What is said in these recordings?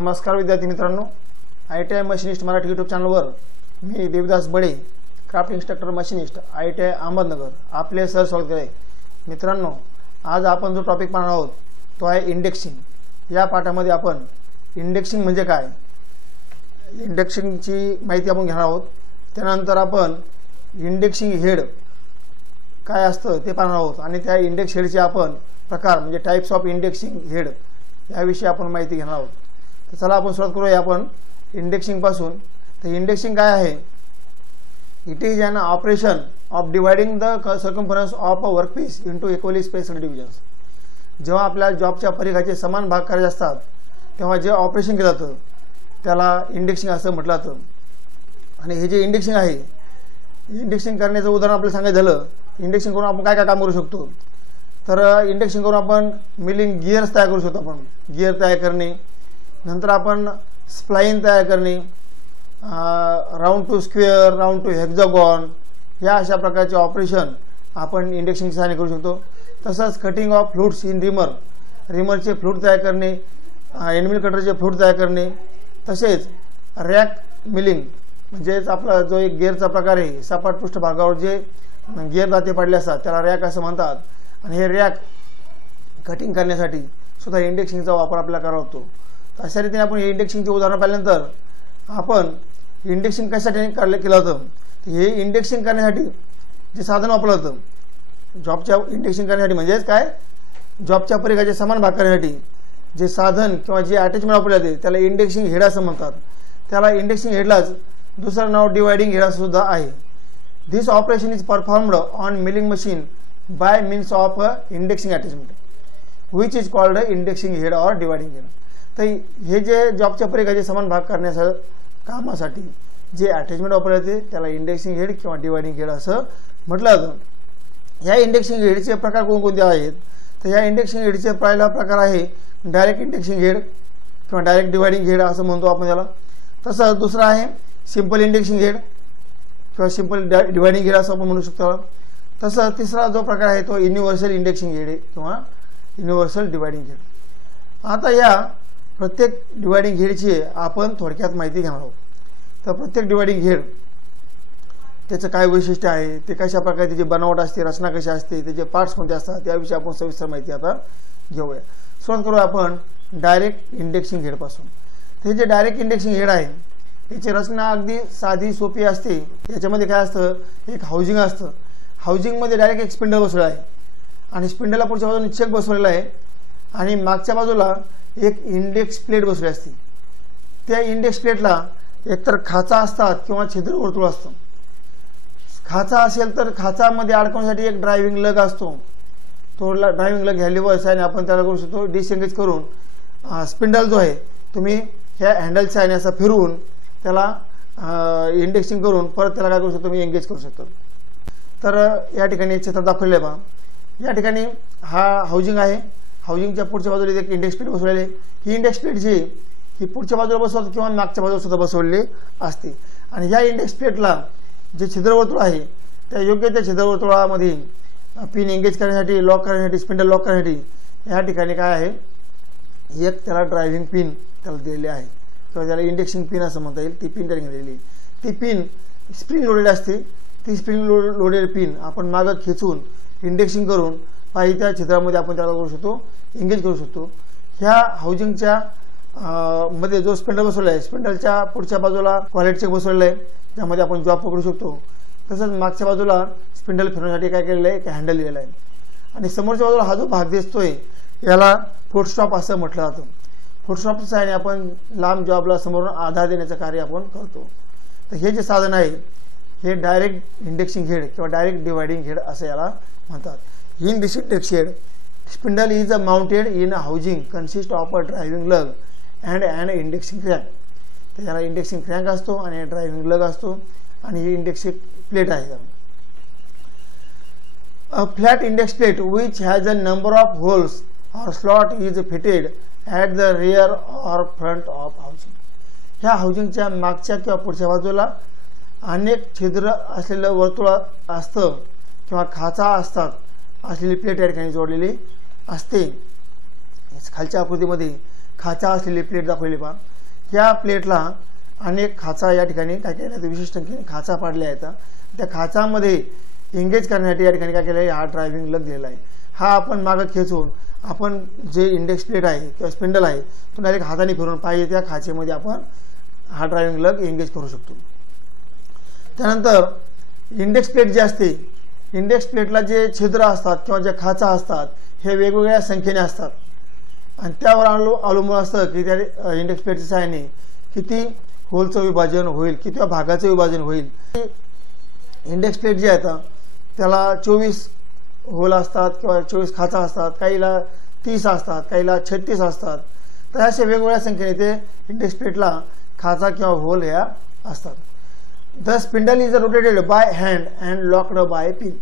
नमस्कार विद्यार्थी मित्रांनो, ITI मशीनिस्ट मराठी यूट्यूब चॅनलवर मी Devdas Bade, craft instructor machinist ITI Ahmednagar आपले सर स्वागत आहे। मित्रांनो, आज आपण जो टॉपिक पाहणार आहोत तो आहे इंडेक्सिंग। या पाठामध्ये आपण इंडेक्सिंग म्हणजे काय, इंडेक्सिंगची माहिती आपण घेणार आहोत। त्यानंतर आपण इंडेक्सिंग हेड काय असतं ते पाहणार आहोत आणि त्या इंडेक्स हेडचे आपण प्रकार म्हणजे टाइप्स ऑफ इंडेक्सिंग हेड याविषयी आपण माहिती घेणार आहोत। तर चला आपण सुरुवात करूया आपण इंडेक्सिंग पासून। तर इंडेक्सिंग काय आहे? It is an operation of dividing the circumference of a workpiece into equally spaced divisions. जेव्हा आपल्या जॉबच्या परिघाचे समान भाग करायचे असतात तेव्हा जे ऑपरेशन केलं जातं त्याला इंडेक्सिंग असं म्हटलं जातं। आणि हे जे इंडेक्सिंग आहे, इंडेक्सिंग करण्याचं उदाहरण आपल्याला सांगायचं झालं, इंडेक्सिंग करून आपण काय काय काम करू शकतो। तर इंडेक्सिंग करून आपण मिलिंग गिअर्स तयार करू शकतो। आपण गिअर तयार करणे, नंतर आपण स्प्लाइन तयार करणे, round to square, round to hexagon, या अशा प्रकारचे ऑपरेशन आपण इंडेक्सिंगच्या सहाय्याने करू शकतो। तसंच cutting of flutes in reamer, रिमरचे फ्लूट तयार करणे, एंडमिल कटरचे फ्लूट तयार करणे, तसेच रॅक मिलिंग म्हणजेच आपला जो एक गिअरचा प्रकार आहे, सपाट पृष्ठभागावर जे गिअर दाते पडले असतात त्याला रॅक असं म्हणतात। आणि हे रॅक कटिंग करण्यासाठी सुद्धा इंडेक्सिंगचा वापर आपल्याला करावा लागतो। अशा रीतीने आपण इंडेक्सिंगचे उदाहरण पाहिल्यानंतर आपण इंडेक्सिंग कशासाठी केलं होतं, हे इंडेक्सिंग करण्यासाठी जे साधन वापरलं होतं, जॉबच्या इंडेक्सिंग करण्यासाठी म्हणजेच काय, जॉबच्या परिघाचे समान भाग करण्यासाठी जे साधन किंवा जे अटॅचमेंट वापरले जाते त्याला इंडेक्सिंग हेड असं म्हणतात। त्याला इंडेक्सिंग हेडलाच दुसरं नाव डिवाइडिंग हेड सुद्धा आहे। This operation is performed on milling machine by means of indexing attachment which is called indexing head और डिवाइडिंग हेड। तर हे जे जॉबच्या परिघाचे समान भाग करण्याच्या कामासाठी जे अटॅचमेंट वापरले जाते त्याला इंडेक्सिंग हेड किंवा डिवाइडिंग हेड असं म्हटलं जातं। या इंडेक्सिंग हेडचे प्रकार कोणकोणते आहेत? तर या इंडेक्सिंग हेडचे पहिला प्रकार आहे डायरेक्ट इंडेक्सिंग हेड किंवा डायरेक्ट डिवाइडिंग हेड असं म्हणतो आपण त्याला। तसंच दुसरा आहे सिंपल इंडेक्सिंग हेड किंवा सिंपल डिवाइडिंग हेड असं आपण म्हणू शकतो। तसंच तिसरा जो प्रकार आहे तो युनिव्हर्सल इंडेक्सिंग हेड किंवा युनिव्हर्सल डिवाइडिंग हेड। आता या प्रत्येक डिवाइडिंग हेडची आपण थोडक्यात माहिती घेणार आहोत। तर प्रत्येक डिवाइडिंग हेड त्याचं काय वैशिष्ट्य आहे, ते कशा प्रकारे त्याची बनावट असते, रचना कशी असते, त्याचे पार्ट्स कोणते असतात याविषयी आपण सविस्तर माहिती आता घेऊया। सुरुवात करूया आपण डायरेक्ट इंडेक्सिंग हेड पासून। हे जे डायरेक्ट इंडेक्सिंग हेड आहे याची रचना अगदी साधी सोपी असते। याच्यामध्ये काय असतं, एक हाऊसिंग असतं। हाऊसिंगमध्ये डायरेक्ट एक स्पिंडल बसवलेला आहे आणि स्पिंडलला पुढच्या बाजूने चेक बसवलेला आहे आणि मागच्या बाजूला एक इंडेक्स प्लेट बसवली असते। त्या इंडेक्स प्लेटला एकतर खाचा असतात किंवा छिद्र वर्तुळ असतं। खाचा असेल तर खाचामध्ये अडकवण्यासाठी एक ड्रायव्हिंग लग असतो। तो ड्रायव्हिंग लग ह्या लिव्हर आणि आपण त्याला करू शकतो डिसएंगेज करून स्पिंडल जो आहे तुम्ही ह्या हँडलच्या आणि असं फिरवून त्याला इंडेक्सिंग करून परत त्याला काय करू शकतो, मी एंगेज करू शकतो। तर या ठिकाणी चित्र दाखवले बा, या ठिकाणी हा हाऊसिंग आहे। हाऊसिंगच्या पुढच्या बाजूला एक इंडेक्स प्लेट बसवलेली आहे। ही इंडेक्स प्लेट जी ही पुढच्या बाजूला बसवतात किंवा मागच्या बाजूला सुद्धा बसवलेली असते। आणि या इंडेक्स प्लेटला जे छिद्रवर्तुळ आहे त्या योग्य त्या छिद्रवर्तुळामध्ये पिन एंगेज करण्यासाठी, लॉक करण्यासाठी, स्पिंडल लॉक करण्यासाठी या ठिकाणी काय आहे, एक त्याला ड्रायव्हिंग पिन त्याला दिलेली आहे किंवा त्याला इंडेक्सिंग पिन असं म्हणता येईल। ती पिन त्या ठिकाणी दिलेली, ती पिन स्प्रिंग लोडेड असते। ती स्प्रिंग लोडेड पिन आपण मागं खेचून इंडेक्सिंग करून पाहिजे त्या छिद्रामध्ये आपण त्याला करू शकतो, एंगेज करू शकतो। ह्या हाऊसिंगच्या मध्ये जो स्पिंडल बसवला आहे, स्पिंडलच्या पुढच्या बाजूला क्वालिटी चेक बसवलेला आहे ज्यामध्ये आपण जॉब पकडू शकतो। तसंच मागच्या बाजूला स्पिंडल फिरवण्यासाठी काय केलेलं आहे, एक हँडल दिलेला आहे। आणि समोरच्या बाजूला हा जो भाग दिसतोय याला फुटस्टॉप असं म्हटलं जातं। फुटस्टॉपच्या सहाय्याने आपण लांब जॉबला समोरून आधार देण्याचं कार्य आपण करतो। तर हे जे साधन आहे हे डायरेक्ट इंडेक्सिंग हेड किंवा डायरेक्ट डिवाइडिंग हेड असं याला म्हणतात। In this index head spindle is mounted in a housing consist of a driving लग अँड अँड इंडेक्सिंग क्रॅंक। त्याला इंडेक्सिंग क्रॅंक असतो आणि ड्रायव्हिंग लग असतो आणि ही इंडेक्सिंग प्लेट आहे। A flat index plate which has a number of holes और slot is fitted at the rear और फ्रंट ऑफ हाऊसिंग। ह्या हाऊसिंगच्या मागच्या किंवा पुढच्या बाजूला अनेक छिद्र असलेलं वर्तुळ असतं किंवा खाचा असतात असलेली प्लेट या ठिकाणी जोडलेली असते। खालच्या आकृतीमध्ये खाचा असलेली प्लेट दाखवली पहा. ह्या प्लेटला अनेक खाचा या ठिकाणी काय केलं आहे, विशिष्ट संख्येने खाचा पाडल्या आहेत. त्या खाचामध्ये एंगेज करण्यासाठी या ठिकाणी काय केलं आहे, हा ड्रायव्हिंग लग दिलेला आहे. हा आपण मागं खेचून आपण जे इंडेक्स प्लेट आहे किंवा स्पिंडल आहे तो डायरेक्ट हाताने फिरून पाहिजे त्या खाचेमध्ये आपण हा ड्रायव्हिंग लग एंगेज करू शकतो. त्यानंतर इंडेक्स प्लेट जी असते, इंडेक्स प्लेटला जे छिद्र असतात किंवा जे खाचा असतात हे वेगवेगळ्या संख्येने असतात आणि त्यावर अवलंबून असतं की त्या इंडेक्स प्लेटच्या सहाय्याने किती होलचं विभाजन होईल, किती भागाचं विभाजन होईल. इंडेक्स प्लेट जी आहे त्याला 24 होल असतात किंवा 24 खाचा असतात, काहीला 30 असतात, काहीला 36 असतात. तर अशा वेगवेगळ्या संख्येने ते इंडेक्स प्लेटला खाचा किंवा होल ह्या असतात. The spindle is rotated by hand and locked bye pin.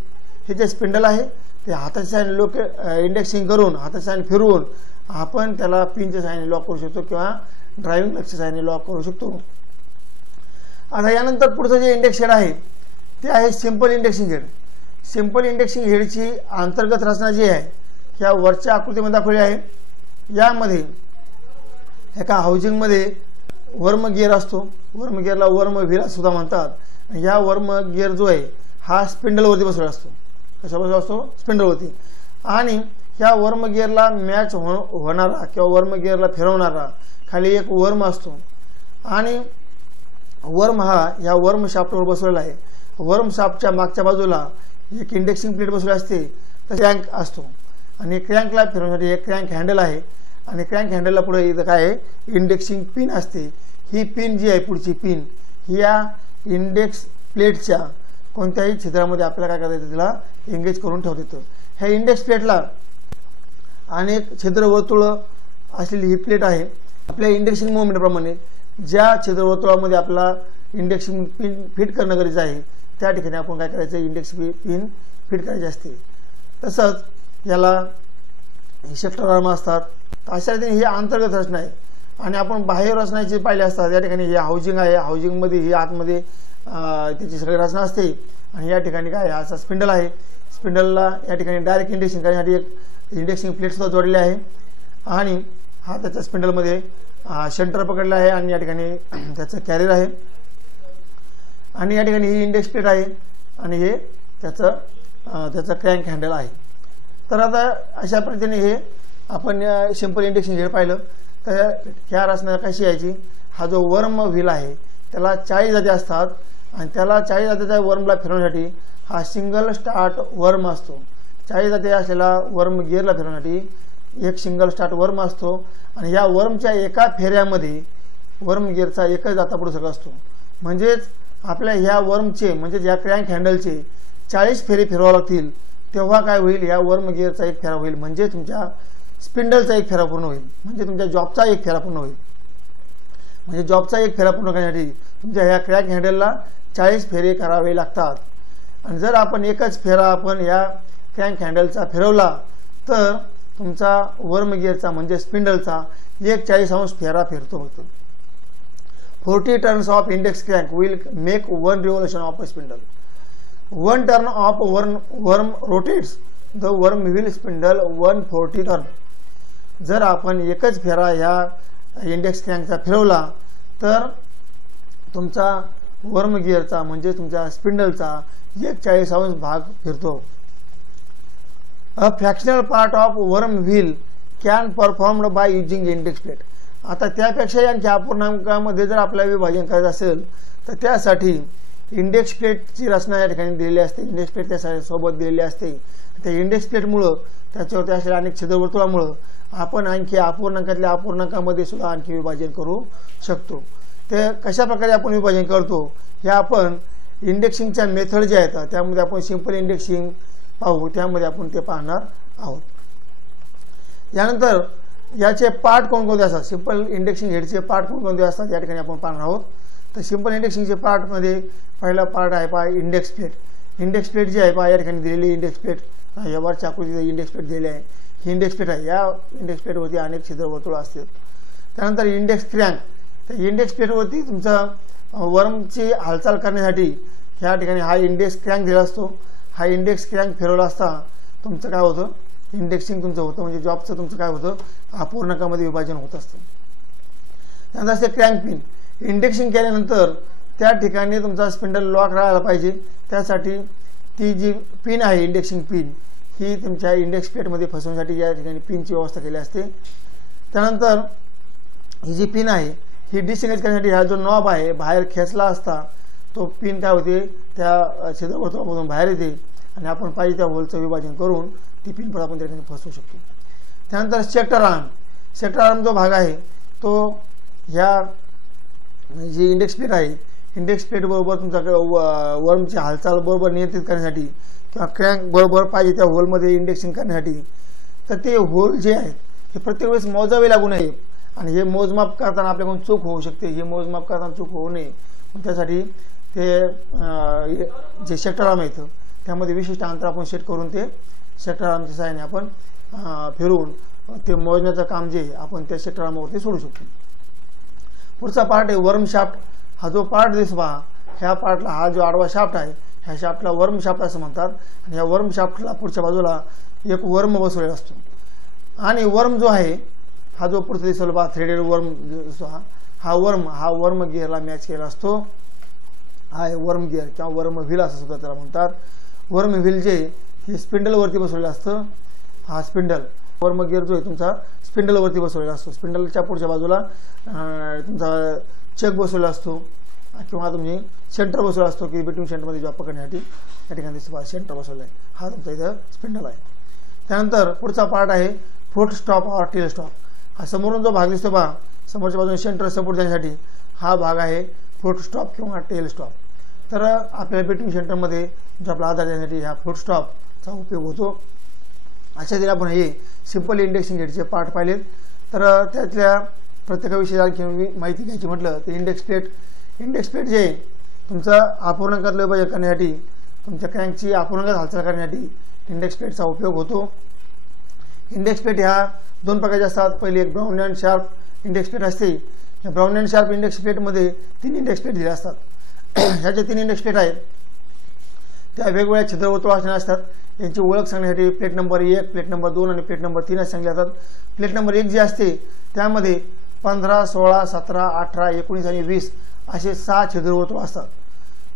हे जे स्पिंडल आहे ते हाताच्या साहाय्याने इंडेक्सिंग करून हाताच्या साहाय्याने फिरवून आपण त्याला पिनच्या साहाय्याने लॉक करू शकतो किंवा ड्रायव्हिंग लगच्या साहाय्याने लॉक करू शकतो. आता यानंतर पुढचं जे इंडेक्स हेड आहे ते आहे simple indexing head. Simple indexing हेडची अंतर्गत रचना जी आहे ह्या वरच्या आकृतीमध्ये दाखवली आहे. यामध्ये एका हाऊसिंगमध्ये वर्म गिअर असतो, वर्म गिअरला वर्म व्हील सुद्धा म्हणतात. ह्या वर्म गिअर जो आहे हा स्पिंडलवरती बसलेला असतो. कशापासून असतो? स्पिंडलवरती. आणि ह्या वर्म गिअरला मॅच होणारा किंवा वर्म गिअरला फिरवणारा खाली एक वर्म असतो आणि वर्म हा ह्या वर्म शाफ्टवर बसलेला आहे. वर्म शाफ्टच्या मागच्या बाजूला एक इंडेक्सिंग प्लेट बसवली असते तर क्रँक असतो आणि क्रँकला फिरवण्यासाठी एक क्रँक हँडल आहे आणि क्रँक हँडलला पुढे इथं काय आहे, इंडेक्सिंग पिन असते. ही पिन जी आहे पुढची पिन ही या इंडेक्स प्लेटच्या कोणत्याही छिद्रामध्ये आपल्याला काय करता येतं, तिला एंगेज करून ठेवता येतं. ह्या इंडेक्स प्लेटला अनेक छिद्रवर्तुळ असलेली ही प्लेट आहे. आपल्या इंडेक्सिंग मुवमेंटप्रमाणे ज्या छिद्रवर्तुळामध्ये आपला इंडेक्सिंग पिन फिट करणं गरजेचं आहे त्या ठिकाणी आपण काय करायचं, इंडेक्स पिन फिट करायची असते. तसंच याला शफ्टर आर्म असतात. अशा रीतीने ही अंतर्गत रचना आहे. आणि आपण बाह्य रचनाची पाहिले असतात. या ठिकाणी हे हाऊसिंग आहे, हाऊसिंगमध्ये ही आतमध्ये त्याची सगळी रचना असते आणि या ठिकाणी काय असा स्पिंडल आहे. स्पिंडलला या ठिकाणी डायरेक्ट इंडेक्सिंग करण्यासाठी एक इंडेक्सिंग प्लेट सुद्धा जोडलेली आहे आणि हा त्याच्या स्पिंडलमध्ये शंटर पकडला आहे आणि या ठिकाणी त्याचं कॅरियर आहे आणि या ठिकाणी ही इंडेक्स प्लेट आहे आणि हे त्याचं क्रँक हँडल आहे. तर आता अशा पद्धतीने हे आपण सिंपल इंडेक्सिंग हेड पाहिलं. तर ह्या रचना कशी यायची, हा जो वर्म व्हील आहे त्याला 40 जाती असतात आणि त्याला 40 जातीच्या वर्मला फिरवण्यासाठी हा सिंगल स्टार्ट वर्म असतो. 40 जाती असलेला वर्म गिअरला फिरवण्यासाठी एक सिंगल स्टार्ट वर्म असतो आणि या वर्मच्या एका फेऱ्यामध्ये वर्म गिअरचा एकच जाता पुढे सगळं असतो. म्हणजेच आपल्या ह्या वर्मचे म्हणजे या क्रँक हँडलचे 40 फेरे फिरवावे लागतील तेव्हा काय होईल, या वर्म गिअरचा एक फेरा होईल म्हणजे तुमच्या स्पिंडलचा एक फेरा पूर्ण होईल, म्हणजे तुमच्या जॉबचा एक फेरा पूर्ण होईल. म्हणजे जॉबचा एक फेरा पूर्ण करण्यासाठी तुमच्या ह्या क्रँक हँडलला 40 फेरे करावे लागतात. आणि जर आपण एकच फेरा आपण या क्रँक हँडलचा फिरवला तर तुमचा वर्म गिअरचा म्हणजे स्पिंडलचा एक 40 अंश फेरा फिरतो होतो. 40 turns of index crank will make 1 revolution of a spindle. 1 turn off worm rotates the worm wheel spindle 140 turn. जर आपण एकच फेरा ह्या इंडेक्स क्रँकचा फिरवला तर तुमचा वर्म गिअरचा म्हणजे तुमच्या स्पिंडलचा एक 40 अंश भाग फिरतो. A fractional part of worm wheel can performed by using index plate. आता त्यापेक्षा यांच्या अपूर्णांकामध्ये जर आपल्याला विभाजन करायचं असेल तर त्यासाठी इंडेक्स प्लेटची रचना या ठिकाणी दिलेली असते. इंडेक्स प्लेट त्या सोबत दिलेली असते. त्या इंडेक्स प्लेटमुळं त्याच्यावरती असलेल्या अनेक छिद्रवर्तुळामुळं आपण आणखी अपूर्णांकातल्या अपूर्णांकामध्ये सुद्धा आणखी विभाजन करू शकतो. ते कशा प्रकारे आपण विभाजन करतो हे आपण इंडेक्सिंगच्या मेथड ज्या आहेत त्यामध्ये आपण सिंपल इंडेक्सिंग पाहू, त्यामध्ये आपण ते पाहणार आहोत. यानंतर याचे पार्ट कोणकोणते असतात, सिंपल इंडेक्सिंग हेडचे पार्ट कोणकोणते असतात या ठिकाणी आपण पाहणार आहोत. तर सिंपल इंडेक्सिंगचे पार्टमध्ये पहिला पार्ट आहे पहा इंडेक्स प्लेट. इंडेक्स प्लेट जी आहे पहा या ठिकाणी दिलेली इंडेक्स प्लेट या वरच्या आकृतीत इंडेक्स प्लेट दिलेली आहे. ही इंडेक्स प्लेट आहे. या इंडेक्स प्लेटवरती अनेक छिद्रवर्तुळ असतात. त्यानंतर इंडेक्स क्रँक. तर इंडेक्स प्लेटवरती तुमचा वर्मची हालचाल करण्यासाठी ह्या ठिकाणी हा इंडेक्स क्रँक दिला असतो. हा इंडेक्स क्रँक फिरवला असता तुमचं काय होतं, इंडेक्सिंग तुमचं होतं, म्हणजे जॉबचं तुमचं काय होतं, अपूर्णांकामध्ये विभाजन होत असतं. त्यानंतर असते क्रँक पिन. इंडेक्सिंग केल्यानंतर त्या ठिकाणी तुमचा स्पिंडल लॉक राहायला पाहिजे, त्यासाठी ती जी पिन आहे इंडेक्सिंग पिन ही तुमच्या इंडेक्स प्लेटमध्ये फसवण्यासाठी या ठिकाणी पिनची व्यवस्था केली असते. त्यानंतर ही जी पिन आहे ही डिसएंगेज करण्यासाठी हा जो नॉब आहे बाहेर खेचला असता तो पिन काय होते त्या छिद्रवर्तुळामधून बाहेर येते आणि आपण पाहिजे त्या होलचं विभाजन करून ती पिन पण आपण त्या ठिकाणी फसवू शकतो. त्यानंतर सेक्टर आर्म. सेक्टर आर्म जो भाग आहे तो ह्या जी इंडेक्स प्लेट आहे इंडेक्स प्लेट बरोबर तुमचा वर्मची हालचाल बरोबर नियंत्रित करण्यासाठी किंवा क्रँक बरोबर पाहिजे त्या होलमध्ये इंडेक्सिंग करण्यासाठी, तर ते होल जे आहेत हे प्रत्येक वेळेस मोजावे लागू नये आणि हे मोजमाप करताना आपल्याकडून चूक होऊ शकते. हे मोजमाप करताना चूक होऊ नये त्यासाठी ते जे सेक्टर आर्म आहेत त्यामध्ये विशिष्ट अंतर आपण सेट करून ते सेक्टर आर्मच्या सहाय्याने आपण फिरवून ते मोजण्याचं काम जे आपण त्या सेक्टर आर्मवरती सोडू शकतो. पुढचा पार्ट आहे वर्म शाफ्ट. हा जो पार्ट दिसतो पहा, ह्या पार्टला हा जो आडवा शाफ्ट आहे ह्या शाफ्टला वर्म शाफ्ट असं म्हणतात आणि ह्या वर्म शाफ्टला पुढच्या बाजूला एक वर्म बसवलेला असतो आणि वर्म जो आहे हा जो पुढचा दिसतो पहा थ्रेडेड वर्म दिसतो हा वर्म गिअरला मॅच केला असतो. हा आहे वर्म गिअर किंवा वर्म व्हील असं सुद्धा त्याला म्हणतात. वर्म व्हील जे हे स्पिंडलवरती बसवलेलं असतं. हा स्पिंडल वर्म गिअर जो आहे तुमचा स्पिंडलवरती बसवलेला असतो. स्पिंडलच्या पुढच्या बाजूला तुमचा चेक बसवलेला असतो किंवा तुम्ही सेंटर बसवला असतो की बिटवीन सेंटरमध्ये जॉब पकडण्यासाठी या ठिकाणी दिसतो सेंटर बसवला आहे. हा तुमचा इथं स्पिंडल आहे. त्यानंतर पुढचा पार्ट आहे फूट स्टॉप और टेल स्टॉप. हा समोरून जो भाग दिसतो पहा समोरच्या बाजूने सेंटर सपोर्ट देण्यासाठी हा भाग आहे फूट स्टॉप किंवा टेल स्टॉप. तर आपल्याला बिटवीन सेंटरमध्ये जॉबला आधार देण्यासाठी ह्या फूट स्टॉपचा उपयोग होतो. अशा तरी आपण हे सिंपल इंडेक्सिंग हेडचे पार्ट पाहिलेत. तर त्यातल्या प्रत्येकाविषयी आणखी माहिती घ्यायची म्हटलं तर इंडेक्स प्लेट जे तुमचा अपूर्णांकातलं विभाजन करण्यासाठी तुमच्या क्रँकची अपूर्णांकात हालचाल करण्यासाठी इंडेक्स प्लेटचा उपयोग होतो. इंडेक्स प्लेट ह्या दोन प्रकारच्या असतात. पहिली एक brown and sharp index plate असते. या ब्राऊन अँड शार्प इंडेक्स प्लेटमध्ये 3 इंडेक्स प्लेट दिल्या असतात. ह्या ज्या 3 इंडेक्स प्लेट आहेत त्या वेगवेगळ्या छिद्रवर्तुळ असणाऱ्या असतात. यांची ओळख सांगण्यासाठी प्लेट नंबर 1, प्लेट नंबर 2 आणि प्लेट नंबर 3 असे सांगितले जातात. प्लेट नंबर 1 जी असते त्यामध्ये 15, 16, 17, 18, 19 आणि 20 असे 6 छिद्रवर्तुळ असतात.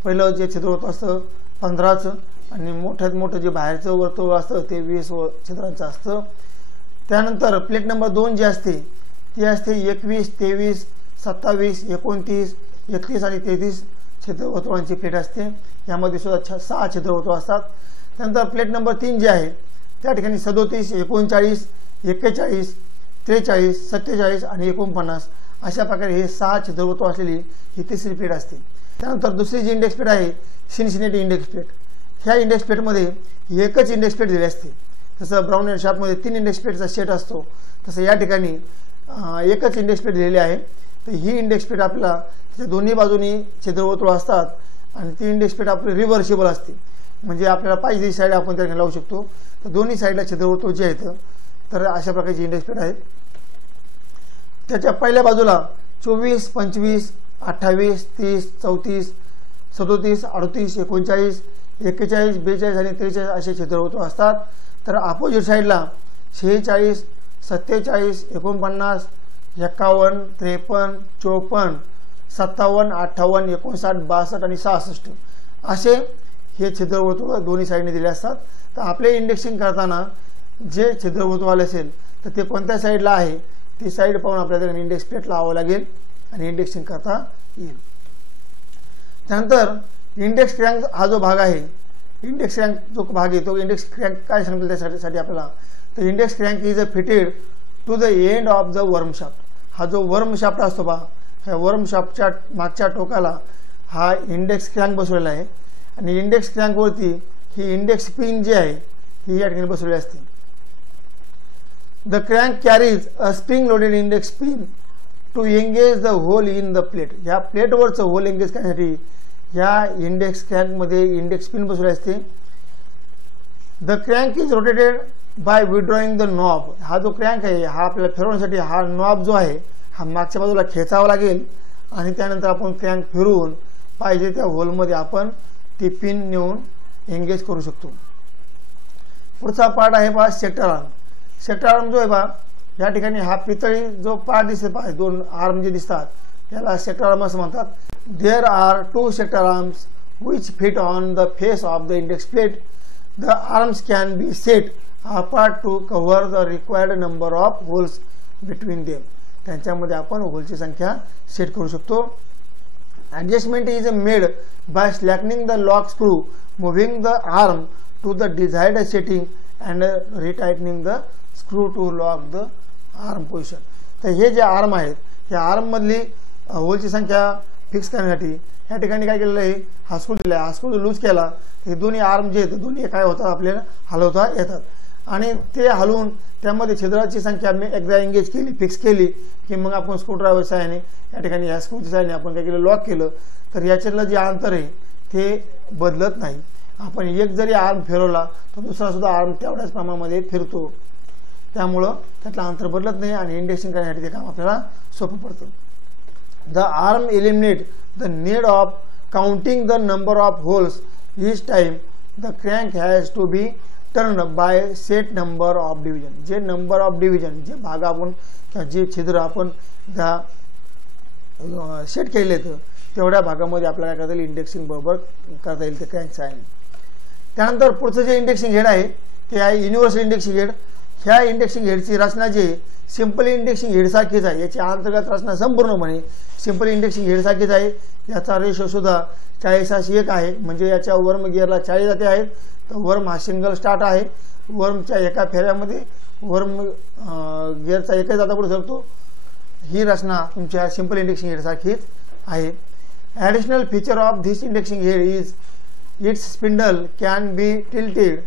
पहिलं जे छिद्रवर्तुळ असतं 15चं आणि मोठ्यात मोठं जे बाहेरचं वर्तुळ असतं ते 20 छिद्रांचं असतं. त्यानंतर प्लेट नंबर 2 जी असते ती असते 21, 23, 27, 29, 31 आणि 33 छिद्रवर्तुळांची प्लेट असते. यामध्ये सुद्धा 6 छिद्रवर्तुळ असतात. त्यानंतर प्लेट नंबर 3 जी आहे त्या ठिकाणी 37, 39, 41, 43, 47 आणि 49 अशा प्रकारे हे 6 छिद्रवर्तुळ असलेली ही तिसरी प्लेट असते. त्यानंतर दुसरी जी इंडेक्स प्लेट आहे सिन्सिनेटी इंडेक्स प्लेट. ह्या इंडेक्स प्लेटमध्ये एकच इंडेक्स प्लेट दिली असते. जसं ब्राऊन अँड शार्पमध्ये 3 इंडेक्स प्लेटचा सेट असतो तसं या ठिकाणी एकच इंडेक्स प्लेट दिलेली आहे. तर ही इंडेक्स प्लेट आपल्याला त्याच्या दोन्ही बाजूनी छिद्रवर्तुळ असतात आणि ती इंडेक्स प्लेट आपली रिव्हर्सिबल असते. म्हणजे आपल्याला पाहिजे ती साईड आपण त्या ठिकाणी लावू शकतो. तर दोन्ही साईडला छिद्रवर्तुळ जे आहेत तर अशा प्रकारची इंडेक्स प्लेट आहेत. त्याच्या पहिल्या बाजूला 24, 25, 28, 30, 34, 37, 38, 39, 41, 42 आणि 43 असे छिद्रवर्तुळ असतात. तर अपोजिट साईडला 46, 47, 49, 51, 53, 54, 57, 58, 59, 62 आणि 66 असे हे छिद्रवर्तुळ दोन्ही साईडने दिले असतात. तर आपले इंडेक्सिंग करताना जे छिद्रवर्तुळ आले असेल तर ते कोणत्या साईडला आहे ती साईड पाहून आपल्याला इंडेक्स प्लेट लावावं लागेल आणि इंडेक्सिंग करता येईल. त्यानंतर इंडेक्स क्रँक हा जो भाग आहे इंडेक्स क्रँक जो भाग आहे तो इंडेक्स क्रँक काय सांगतो त्यासाठी आपल्याला तर index crank is fitted to the end of the worm shaft. हा जो वर्म शाफ्ट असतो पहा ह्या वर्म शाफ्टच्या मागच्या टोकाला हा इंडेक्स क्रँक बसवलेला आहे आणि इंडेक्स क्रँकवरती ही इंडेक्स पिन जी आहे ही या ठिकाणी बसवलेली असते. The crank carries a spring loaded index pin to engage the hole in the plate. या प्लेटवरचं होल एंगेज करण्यासाठी या इंडेक्स क्रँकमध्ये इंडेक्स पिन बसवले असते. The crank is rotated bye withdrawing the knob. हा जो क्रँक आहे हा आपल्याला फिरवण्यासाठी हा नॉब जो आहे हा मागच्या बाजूला खेचावा लागेल आणि त्यानंतर आपण क्रँक फिरवून पाहिजे त्या होलमध्ये आपण ती पिन नेऊन एंगेज करू शकतो. पुढचा पार्ट आहे पहा सेक्टर आर्म. सेक्टर आर्म जो आहे पहा या ठिकाणी हा पितळी जो पार्ट दिसत पहा, दोन आर्म जे दिसतात याला सेक्टर आर्म असं म्हणतात. There are 2 sector arms which fit on the face of the index plate. The arms can be set apart to cover the required number of holes between them. त्यांच्यामध्ये आपण होलची संख्या set करू शकतो. Adjustment is made by slackening the lock screw, moving the arm to the desired setting and retightening the screw to lock the arm position. तर हे जे arm आहेत या आर्म मधली होलची संख्या फिक्स करण्यासाठी या ठिकाणी काय केलेलं आहे, हा स्क्रू दिला आहे. हा स्क्रू लूज केला हे दोन्ही आर्म जे आहेत दोन्ही काय होतात आपल्याला हलवता येतात आणि ते हलवून त्यामध्ये छिद्राची संख्या मी एकदा एंगेज केली फिक्स केली की मग आपण स्क्रूड्रायव्हर साहाय्याने या ठिकाणी या स्क्रूच्या साहाय्याने आपण काय केलं लॉक केलं तर याच्यातलं जे अंतर आहे ते बदलत नाही. आपण एक जरी आर्म फिरवला तर दुसरा सुद्धा आर्म तेवढ्याच प्रमाणामध्ये फिरतो, त्यामुळं त्यातलं अंतर बदलत नाही आणि इंडेक्सिंग करण्यासाठी ते काम आपल्याला सोपं पडतं. The arm eliminate the need of counting the number of holes each time the crank has to be turned by set number of division. जे number of division जे भाग आपण जे छिद्र आपण सेट केले तेवढ्या भागामध्ये आपल्याला काय करता येईल इंडेक्सिंग बरोबर करता येईल ते क्रँक साहाय्याने. त्यानंतर पुढचं जे इंडेक्सिंग हेड आहे ते आहे युनिव्हर्सल इंडेक्सिंग हेड. ह्या इंडेक्सिंग हेडची रचना जी सिंपल इंडेक्सिंग हेडसारखीच आहे. याची अंतर्गत रचना संपूर्णपणे सिंपल इंडेक्सिंग हेडसारखीच आहे. याचा रेशो सुद्धा 40:1 आहे. म्हणजे याच्या वर्म गिअरला 40 जाते आहेत. तर वर्म हा सिंगल स्टार्ट आहे. वर्मच्या एका फेऱ्यामध्ये वर्म गिअरचा एकच जाता पुढे सरतो. ही रचना तुमच्या सिंपल इंडेक्सिंग हेडसारखीच आहे. Additional feature of this indexing head is its spindle can be tilted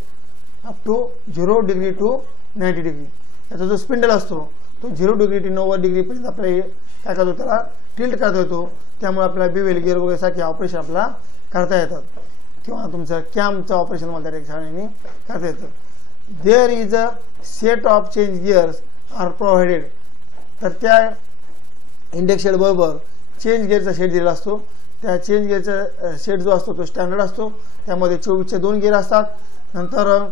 up to 0 degree to 90 degree. याचा जो स्पिंडल असतो तो 0 डिग्री ते 90 डिग्रीपर्यंत आपल्याला काय करतो त्याला टिल्ट करता येतो. त्यामुळे आपल्याला बिवेल गिअर वगैरे सारखे ऑपरेशन आपल्याला करता येतात किंवा तुमचं कॅमचं ऑपरेशन मला त्या ठिकाणी करता येतं. There is a set of change gears are provided. तर त्या इंडेक्स शेड बरोबर चेंज गिअरचा शेड दिलेला असतो. त्या चेंज गिअरचा शेड जो असतो तो स्टँडर्ड असतो. त्यामध्ये 24चे 2 गिअर असतात. नंतर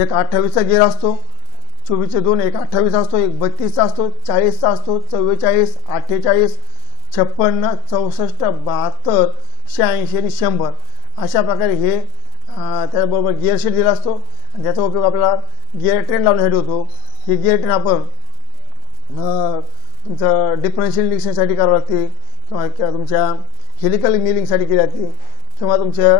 एक 28चा गिअर असतो. 24चे 2 एक 28 असतो, एक 32चा असतो, 40चा असतो, 44, 48, 56, 64, 72, 86 आणि 100 अशा प्रकारे हे त्याचबरोबर गिअर शीट दिला असतो आणि त्याचा उपयोग आपल्याला गिअर ट्रेन लावण्यासाठी होतो. ही गिअर ट्रेन आपण तुमचं डिफरन्शियल इंडेक्सिंगसाठी करावं लागते किंवा तुमच्या हेलिकल मिलिंगसाठी केली जाते किंवा तुमच्या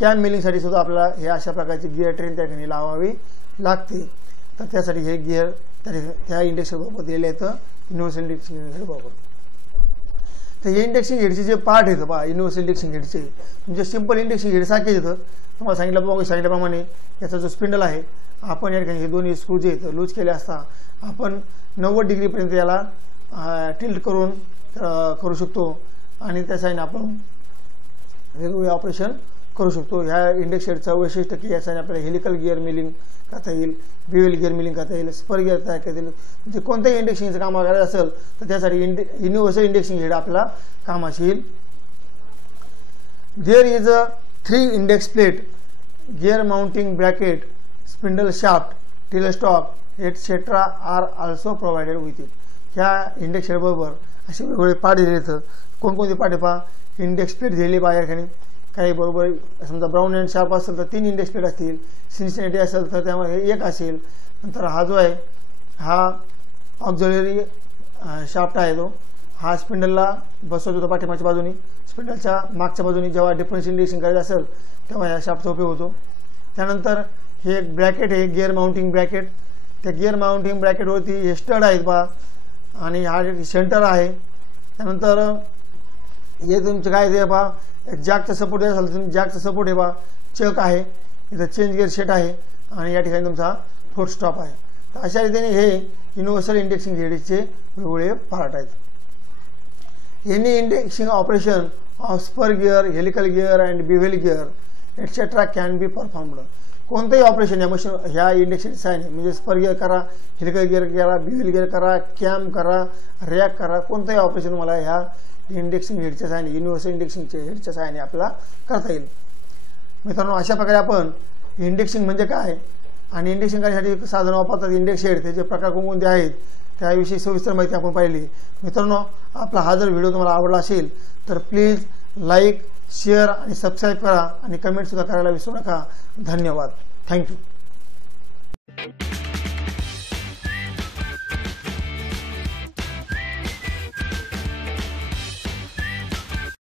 कॅम मिलिंगसाठी सुद्धा आपल्याला हे अशा प्रकारची गिअर ट्रेन त्या ठिकाणी लावावी लागते. तर त्यासाठी हे गिअर त्या इंडेक्स बरोबर दिलेलं येतं युनिव्हर्सल इंडेक्सिंग हेड बरोबर. तर हे इंडेक्सिंग हेडचे जे पार्ट येतं पहा युनिव्हर्सल इंडेक्सिंग हेडचे म्हणजे सिंपल इंडेक्सिंग हेड सारखेच येतं. तुम्हाला सांगितल्याप्रमाणे याचा जो स्पिंडल आहे आपण या ठिकाणी हे दोन्ही स्क्रू जे आहेत लूज केले असता आपण 90 डिग्रीपर्यंत याला टिल्ट करून करू शकतो आणि त्या साईने आपण वेगवेगळे ऑपरेशन करू शकतो. ह्या इंडेक्स हेडचं वैशिष्ट्य की यासाठी आपल्याला हेलिकल गिअर मिलिंग करता येईल, बिवेल गिअर मिलिंग करता येईल, स्पर गिअर तयार करता येईल. म्हणजे कोणत्याही इंडेक्सिंगचं काम करायचं असेल तर त्यासाठी युनिव्हर्सल इंडेक्सिंग हेड आपल्याला कामाशी येईल. There is a 3 index plate, gear mounting bracket, spindle shaft, tailstock etcetera are also provided with it. ह्या इंडेक्स हेड बरोबर असे वेगवेगळे पार्ट दिले आहेत. कोणकोणते पार्ट आहे पहा इंडेक्स प्लेट दिलेली पहा या ठिकाणी काही बरोबर समजा ब्राऊन अँड शार्प असेल तर 3 इंडेक्स प्लेट असतील. सिन्सिनेटी असेल तर त्यामध्ये 1 असेल. नंतर हा जो आहे हा ऑक्झिलरी शाफ्ट आहे तो हा स्पिंडलला बसवत होता पाठीमागच्या बाजूनी. स्पिंडलच्या मागच्या बाजूनी जेव्हा डिफरन्शियल इंडेक्सिंग करायचं असेल तेव्हा या शाफ्टचा उपयोग होतो. त्यानंतर हे एक ब्रॅकेट आहे गिअर माउंटिंग ब्रॅकेट. त्या गिअर माउंटिंग ब्रॅकेटवरती हे स्टड आहेत बा आणि हा सेंटर आहे. त्यानंतर हे तुमचं काय ते पहा जॅकचा सपोर्ट असेल तर जॅकचा सपोर्ट आहे बा चक आहे. इथं चेंज गिअर सेट आहे आणि या ठिकाणी तुमचा फोर्थ स्टॉप आहे. तर अशा रीतीने हे युनिव्हर्सल इंडेक्सिंग हेडचे वेगवेगळे पार्ट आहेत. Any indexing operation of spur gear, helical gear and bevel gear etcetera can be performed. कोणतेही ऑपरेशन या मशीन ह्या इंडेक्सिंग साईन म्हणजे स्पर गिअर करा, हेलिकल गिअर करा, बिव्हेल गिअर करा, कॅम करा, रॅक करा, कोणतेही ऑपरेशन मला ह्या इंडेक्सिंग हेडच्या साहाय्याने युनिव्हर्सल इंडेक्सिंगच्या हेडच्या साहाय्याने आपल्याला करता येईल. मित्रांनो अशा प्रकारे आपण इंडेक्सिंग म्हणजे काय आणि इंडेक्सिंग करण्यासाठी साधन वापरतात इंडेक्स हेड, त्याचे प्रकार कोणकोणते आहेत त्याविषयी सविस्तर माहिती आपण पाहिली. मित्रांनो, आपला हा जर व्हिडिओ तुम्हाला आवडला असेल तर प्लीज लाईक, शेअर आणि सबस्क्राईब करा आणि कमेंटसुद्धा करायला विसरू नका. धन्यवाद. थँक्यू.